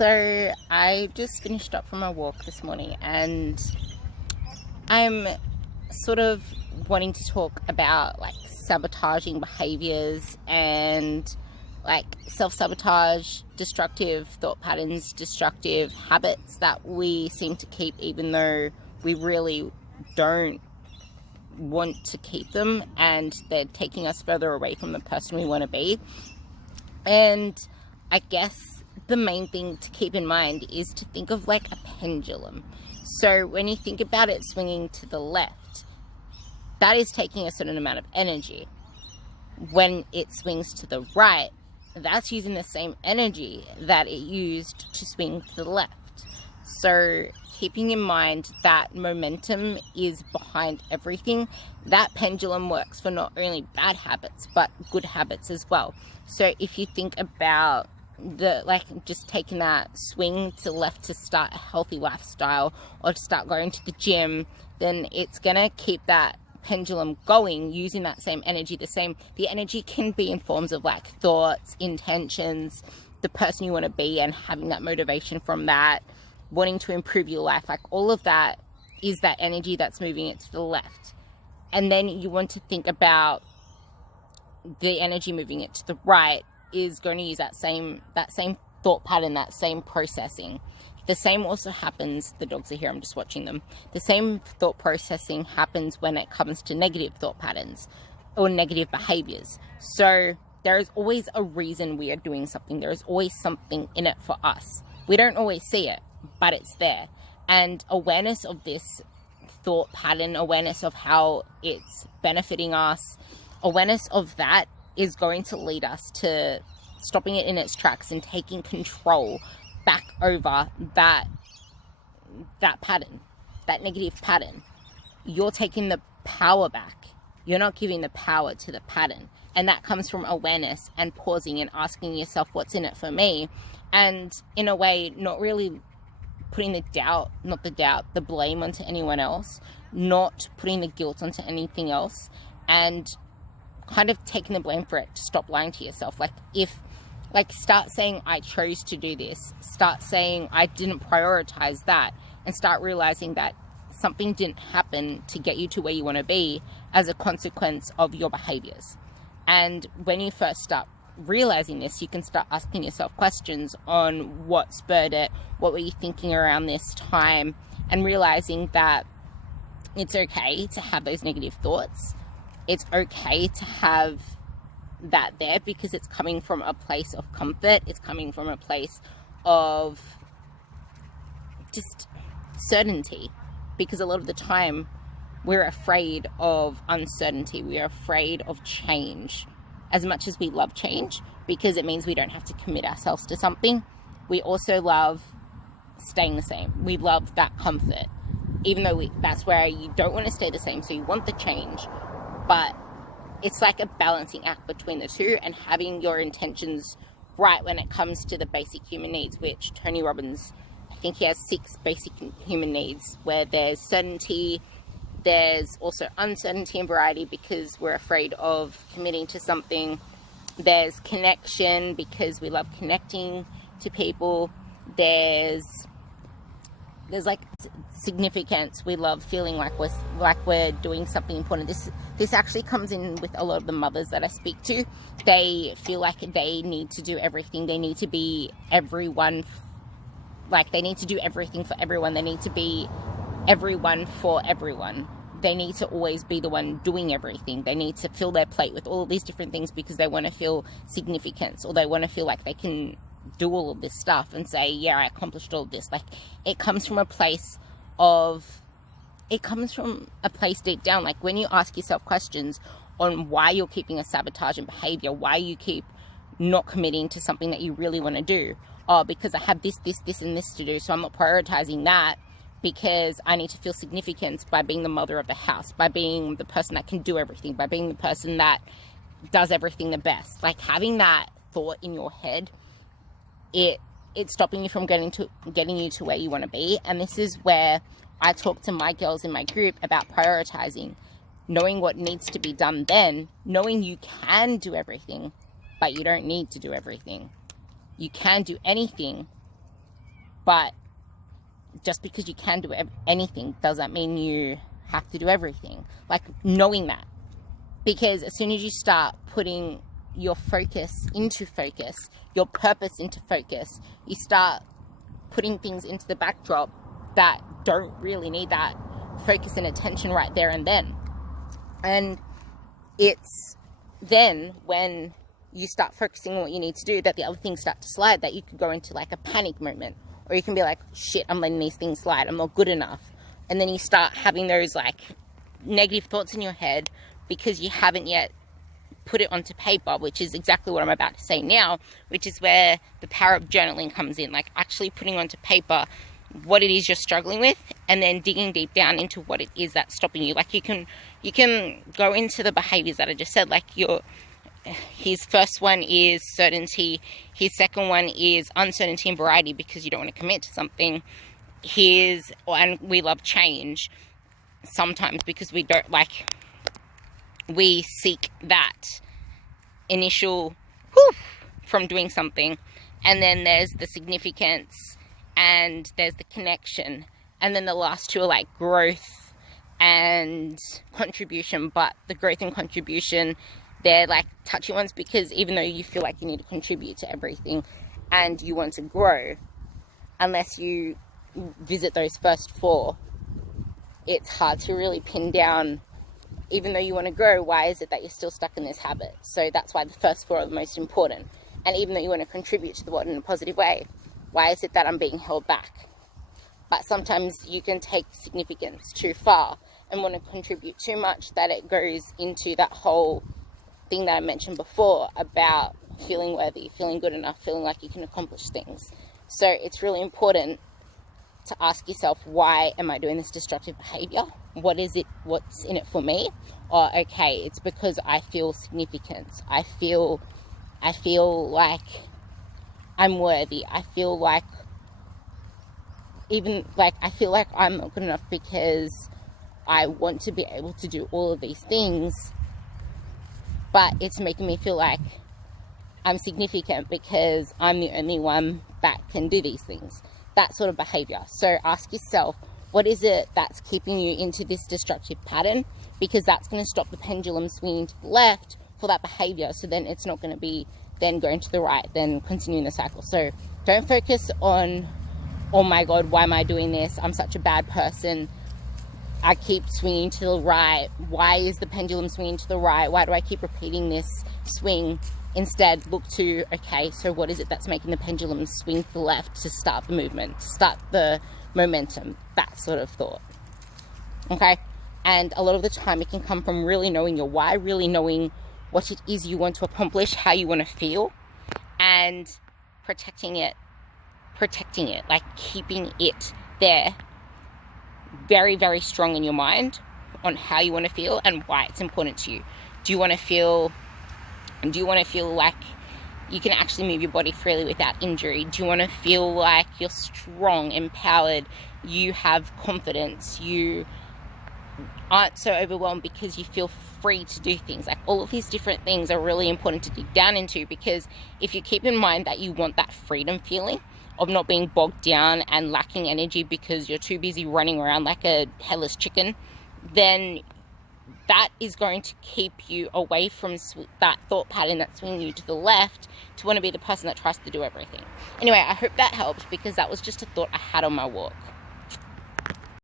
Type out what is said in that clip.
So I just finished up from a walk this morning and I'm sort of wanting to talk about like sabotaging behaviors and like self-sabotage, destructive thought patterns, destructive habits that we seem to keep even though we really don't want to keep them, and they're taking us further away from the person we want to be. And I guess the main thing to keep in mind is to think of like a pendulum. So when you think about it swinging to the left, that is taking a certain amount of energy. When it swings to the right, that's using the same energy that it used to swing to the left. So keeping in mind that momentum is behind everything, that pendulum works for not only bad habits but good habits as well. So if you think about just taking that swing to the left to start a healthy lifestyle or to start going to the gym, then it's gonna keep that pendulum going using that same energy. The energy can be in forms of like thoughts, intentions, the person you want to be, and having that motivation from that, wanting to improve your life, like all of that is that energy that's moving it to the left. And then you want to think about the energy moving it to the right is going to use that same thought pattern, that same processing. The same also happens, the dogs are here, I'm just watching them. The same thought processing happens when it comes to negative thought patterns or negative behaviors. So there is always a reason we are doing something. There is always something in it for us. We don't always see it, but it's there. And awareness of this thought pattern, awareness of how it's benefiting us, awareness of that is going to lead us to stopping it in its tracks and taking control back over that pattern, that negative pattern. You're taking the power back. You're not giving the power to the pattern. And that comes from awareness and pausing and asking yourself, what's in it for me? And in a way, not really putting the blame onto anyone else, not putting the guilt onto anything else, and kind of taking the blame for it to stop lying to yourself. Start saying, I chose to do this. Start saying, I didn't prioritize that. And start realizing that something didn't happen to get you to where you want to be as a consequence of your behaviors. And when you first start realizing this, you can start asking yourself questions on what spurred it, what were you thinking around this time, and realizing that it's okay to have those negative thoughts. It's okay to have that there because it's coming from a place of comfort. It's coming from a place of just certainty, because a lot of the time we're afraid of uncertainty. We are afraid of change. As much as we love change because it means we don't have to commit ourselves to something, we also love staying the same. We love that comfort, even though that's where you don't want to stay the same, so you want the change. But it's like a balancing act between the two, and having your intentions right when it comes to the basic human needs, which Tony Robbins, I think he has 6 basic human needs, where there's certainty, there's also uncertainty and variety because we're afraid of committing to something. There's connection because we love connecting to people. There's like significance. We love feeling like we're doing something important. This actually comes in with a lot of the mothers that I speak to. They feel like they need to do everything. They need to be everyone. They need to do everything for everyone. They need to be everyone for everyone. They need to always be the one doing everything. They need to fill their plate with all of these different things because they want to feel significance, or they want to feel like they can do all of this stuff and say, yeah, I accomplished all of this. It comes from a place deep down. Like when you ask yourself questions on why you're keeping a sabotaging behavior, why you keep not committing to something that you really want to do. Oh, because I have this, and this to do, so I'm not prioritizing that because I need to feel significance by being the mother of the house, by being the person that can do everything, by being the person that does everything the best. Like having that thought in your head, it's stopping you from getting you to where you want to be. And this is where I talk to my girls in my group about prioritizing, knowing what needs to be done, then knowing you can do everything, but you don't need to do everything. You can do anything, But just because you can do anything doesn't mean you have to do everything. Like, knowing that. Because as soon as you start putting your focus into focus, your purpose into focus, you start putting things into the backdrop that don't really need that focus and attention right there and then. And it's then when you start focusing on what you need to do that the other things start to slide, that you could go into like a panic moment, or you can be like, shit, I'm letting these things slide, I'm not good enough. And then you start having those like negative thoughts in your head because you haven't yet put it onto paper, which is exactly what I'm about to say now, which is where the power of journaling comes in, like actually putting onto paper what it is you're struggling with, and then digging deep down into what it is that's stopping you. Like you can go into the behaviors that I just said, like his first one is certainty, his second one is uncertainty and variety because you don't want to commit to something. And we love change sometimes because we seek that initial whoof from doing something. And then there's the significance and there's the connection. And then the last two are like growth and contribution. But the growth and contribution, they're like touchy ones because even though you feel like you need to contribute to everything and you want to grow, unless you visit those first four, it's hard to really pin down, even though you want to grow, why is it that you're still stuck in this habit? So that's why the first four are the most important. And even though you want to contribute to the world in a positive way, why is it that I'm being held back? But sometimes you can take significance too far and want to contribute too much that it goes into that whole thing that I mentioned before about feeling worthy, feeling good enough, feeling like you can accomplish things. So it's really important to ask yourself, why am I doing this destructive behavior? What is it? What's in it for me? Or, okay, it's because I feel significance. I feel like I'm worthy. I feel like I feel like I'm not good enough because I want to be able to do all of these things, but it's making me feel like I'm significant because I'm the only one that can do these things. That sort of behavior. So ask yourself, what is it that's keeping you into this destructive pattern? Because that's going to stop the pendulum swinging to the left for that behavior. So then it's not going to be then going to the right, then continuing the cycle. So don't focus on, oh my God, why am I doing this? I'm such a bad person. I keep swinging to the right. Why is the pendulum swinging to the right? Why do I keep repeating this swing? Instead, look to, okay, so what is it that's making the pendulum swing to the left to start the movement, to start the momentum, that sort of thought. Okay? And a lot of the time it can come from really knowing your why, really knowing what it is you want to accomplish, how you want to feel, and protecting it, like keeping it there very, very strong in your mind on how you want to feel and why it's important to you. Do you want to feel like you can actually move your body freely without injury? Do you want to feel like you're strong, empowered, you have confidence, you aren't so overwhelmed because you feel free to do things? Like, all of these different things are really important to dig down into, because if you keep in mind that you want that freedom feeling of not being bogged down and lacking energy because you're too busy running around like a headless chicken, then that is going to keep you away from that thought pattern that's swinging you to the left to want to be the person that tries to do everything. Anyway, I hope that helps, because that was just a thought I had on my walk.